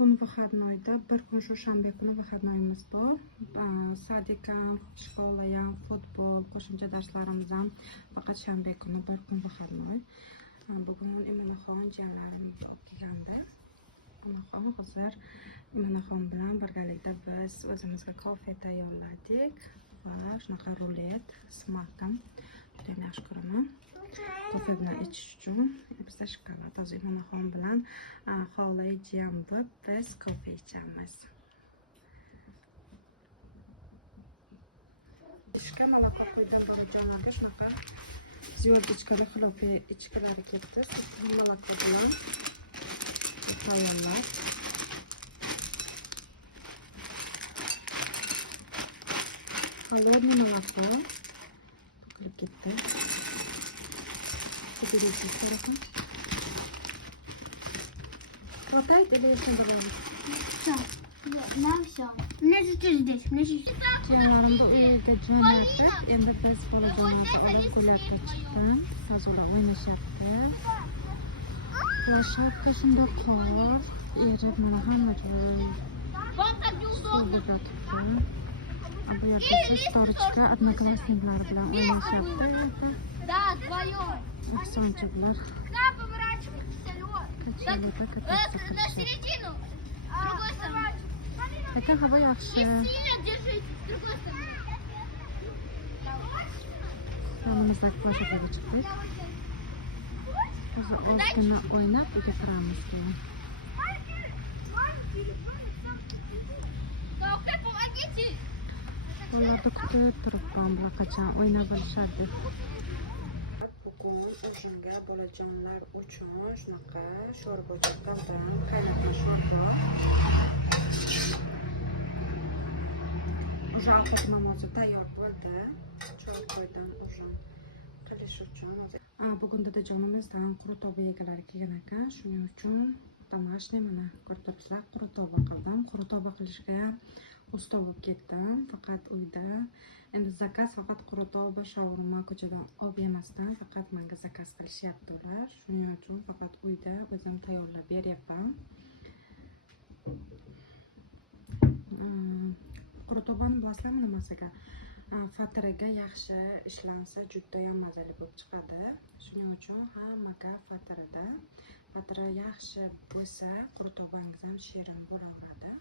Bugun выходnoyda bir kun shu shanba kuni выходnoyimiz bor. Sadik ham, shkola ham, futbol, qo'shimcha darslarimiz ham faqat shanba kuni bir kun выходnoy. Bugun Iminaxon jiyanlarim kelganda. Iminaxon hozir Iminaxon bilan birgalikda biz o'zimizga kofe tayyorladik va shunaqa rulet, smakam juda yaxshi ko'raman. Kofe bilan ichish uchun bizda shokolad hozir Iminaxon bilan hovli jam bo'lib biz kofe ichamiz. Ishga молоко qo'ydim bolajonlarga shunaqa ziyodachkari xilofi ichkilari ketdi. Молоко bilan tayyorlab холодное молоко to'kilib ketdi. Соберитесь, хорошо? Хватает или еще добавить? Все, нам все. Мне чуть-чуть здесь, мне чуть-чуть. Jiyanlarimni uyga jo'natib, endi biz bolajonlarni olib ko'llarga chiqdim. Sazolar o'ynashyapti. Shapka shunda qor, erib mana hamma joy suv yotibdi. Bu yerda Storchka одноклассниклari bilan o'ynashyapti. Да, твое. Oqsonchilar На, поворачивайся, Лёд. kachada На середину. С другой стороны. lekin havo yaxshi. Сильно держись. С другой стороны. Yonimizdagi boshiqlarga chiqdik. Hozir ozgina o'ynab uyga kiramiz keyin. Доктор, помогите. Ularni kutib turibman, bular qachon o'ynab olishadi. Bugun ujinga bolajonlar uchun shunaqa sho'rbochadan qaynagan sho'rba. Ujin alkik namozi tayyor bo'ldi. Choy qo'ydim ujin qilish uchun. Bugun dadajonimizdan qurutoba egalari kelgan ekan. Shuning uchun домашний mana ko'rib turibsizlar, qurutoba qildim. Qurutoba qilishga ham usta bo'lib ketdim. Faqat uyda endi zakaz faqat qurutoba, shaurma ko'chadan olib yemasdan faqat menga zakaz qilishyapti ular. Shuning uchun faqat uyda o'zim tayyorlab beryapman. Qurutobani bilasizlarmi nimasiga? Fatiraga yaxshi ishlansa juda ham mazali bo'lib chiqadi. Shuning uchun hammaga fatira yaxshi bo'lsa, qurutobangiz ham shirin bo'laveradi.